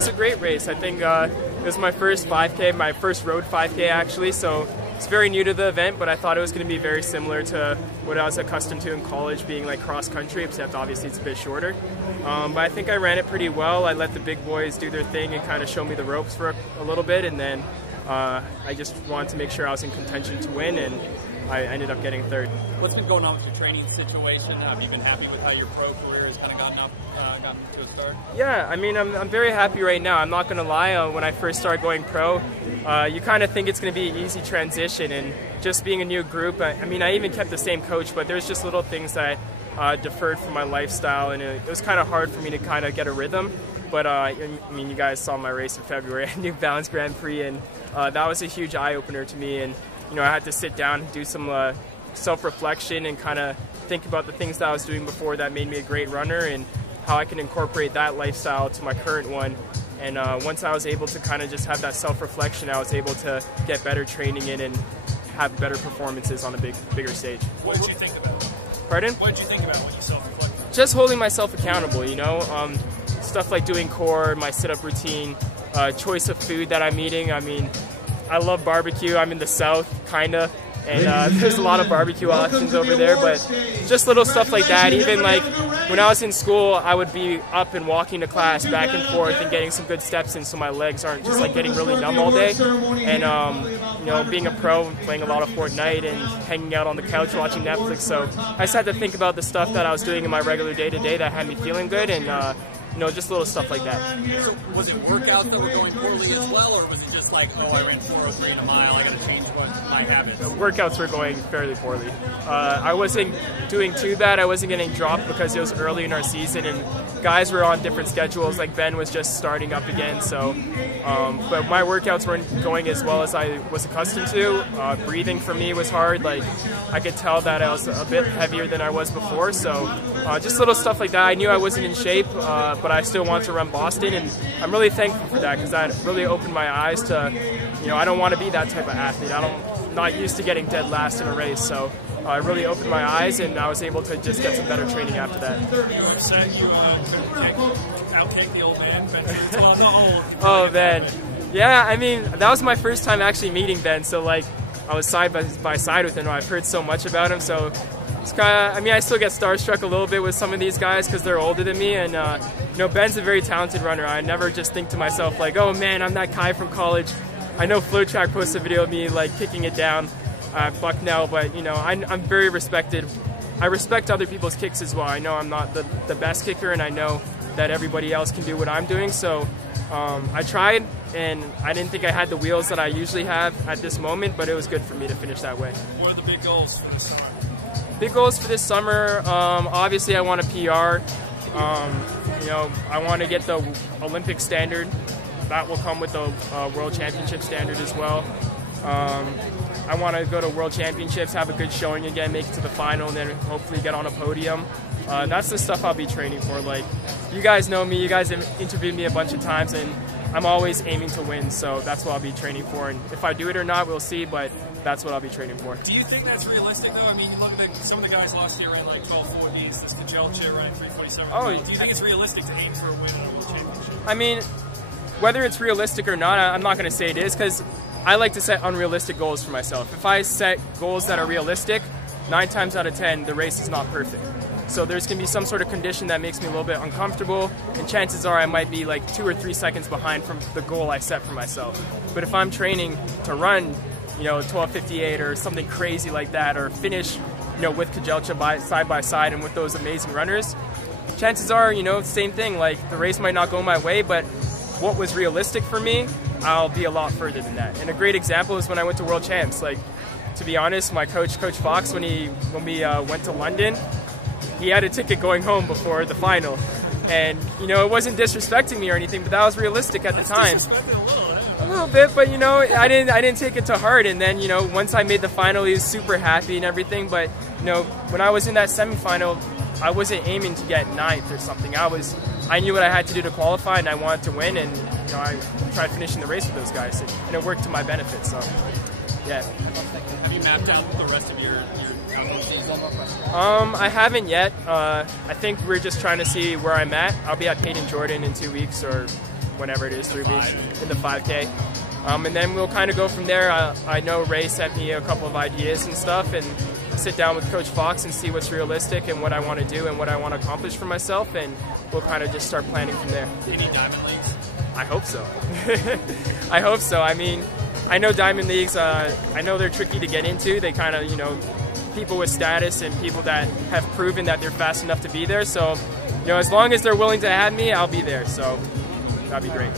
It's a great race. I think it was my first 5K, my first road 5K actually, so it's very new to the event, but I thought it was going to be very similar to what I was accustomed to in college, being like cross country, except obviously it's a bit shorter. But I think I ran it pretty well. I let the big boys do their thing and kind of show me the ropes for a little bit, and then I just wanted to make sure I was in contention to win, and I ended up getting third. What's been going on with your training situation? Have you been happy with how your pro career has kind of gotten to a start? Yeah, I mean, I'm very happy right now. I'm not going to lie. When I first started going pro, you kind of think it's going to be an easy transition, and just being a new group. I mean, I even kept the same coach, but there's just little things that I deferred from my lifestyle, and it was kind of hard for me to kind of get a rhythm. But I mean, you guys saw my race in February at New Balance Grand Prix, and that was a huge eye-opener to me. And you know, I had to sit down and do some self-reflection and kind of think about the things that I was doing before that made me a great runner, and how I can incorporate that lifestyle to my current one. And once I was able to kind of just have that self-reflection, I was able to get better training in and have better performances on a bigger stage. What did you think about? Pardon? What did you think about when you self-reflected? Just holding myself accountable, you know. Stuff like doing core, my sit-up routine, choice of food that I'm eating. I mean, I love barbecue. I'm in the South, kinda, and there's a lot of barbecue options over there, but just little stuff like that. Even like when I was in school, I would be up and walking to class back and forth and getting some good steps in so my legs aren't just like getting really numb all day. And you know, being a pro, playing a lot of Fortnite and hanging out on the couch watching Netflix, so I just had to think about the stuff that I was doing in my regular day-to-day that had me feeling good, and you know, just little stuff like that. So was it workouts that were going poorly as well, or was it just like, oh, I ran 4:03 in a mile, I got to change my habits? Workouts were going fairly poorly. I wasn't doing too bad. I wasn't getting dropped because it was early in our season, and guys were on different schedules. Like Ben was just starting up again, so but my workouts weren't going as well as I was accustomed to. Breathing for me was hard. Like I could tell that I was a bit heavier than I was before, so just little stuff like that. I knew I wasn't in shape, but I still want to run Boston, and I'm really thankful for that, because that really opened my eyes to, you know, I don't want to be that type of athlete. I'm not used to getting dead last in a race, so it really opened my eyes, and I was able to just get some better training after that. You were upset you couldn't outtake the old man, Ben? Well, not old. Oh, Ben. Yeah, I mean, that was my first time actually meeting Ben, so like I was side by side with him. I've heard so much about him, so it's kind of, I mean, I still get starstruck a little bit with some of these guys because they're older than me, and you know, Ben's a very talented runner. I never just think to myself like, oh man, I'm that guy from college. I know FlowTrack posted a video of me like kicking it down Bucknell, but you know, I'm very respected. I respect other people's kicks as well. I know I'm not the best kicker, and I know that everybody else can do what I'm doing, so I tried, and I didn't think I had the wheels that I usually have at this moment, but it was good for me to finish that way. What are the big goals for this summer? Big goals for this summer, obviously I want a PR. You know, I want to get the Olympic standard. That will come with the World Championship standard as well. I want to go to World Championships, have a good showing again, make it to the final, and then hopefully get on a podium. That's the stuff I'll be training for. Like, you guys know me, you guys have interviewed me a bunch of times, and I'm always aiming to win, so that's what I'll be training for. And if I do it or not, we'll see, but that's what I'll be training for. Do you think that's realistic, though? I mean, look at some of the guys last year ran like 12:40s, this Kajelcha running 3:47. Oh, do you think it's realistic to aim for a win in a World Championship? I mean, whether it's realistic or not, I'm not going to say it is, because I like to set unrealistic goals for myself. If I set goals that are realistic, 9 times out of 10, the race is not perfect. So there's going to be some sort of condition that makes me a little bit uncomfortable, and chances are I might be like 2 or 3 seconds behind from the goal I set for myself. But if I'm training to run, you know, 12:58 or something crazy like that, or finish, you know, with Kajelcha side by side and with those amazing runners, chances are, you know, same thing. Like, the race might not go my way, but what was realistic for me, I'll be a lot further than that. And a great example is when I went to World Champs. Like, to be honest, my coach, Coach Fox, when we went to London, he had a ticket going home before the final. And, you know, it wasn't disrespecting me or anything, but that was realistic at the time. A little bit, but, you know, I didn't take it to heart. And then, you know, once I made the final, he was super happy and everything. But, you know, when I was in that semifinal, I wasn't aiming to get 9th or something. I knew what I had to do to qualify, and I wanted to win, and, you know, I tried finishing the race with those guys, and it worked to my benefit. So, yeah. Have you mapped out the rest of your I haven't yet. I think we're just trying to see where I'm at. I'll be at Peyton Jordan in 2 weeks, or whenever it is, 3 weeks, in the 5K. And then we'll kind of go from there. I know Ray sent me a couple of ideas and stuff, and sit down with Coach Fox and see what's realistic and what I want to do and what I want to accomplish for myself, and we'll kind of just start planning from there. Any Diamond Leagues? I hope so. I hope so. I mean, I know Diamond Leagues, I know they're tricky to get into. They kind of, you know, people with status and people that have proven that they're fast enough to be there. So, you know, as long as they're willing to have me, I'll be there. So that'd be great.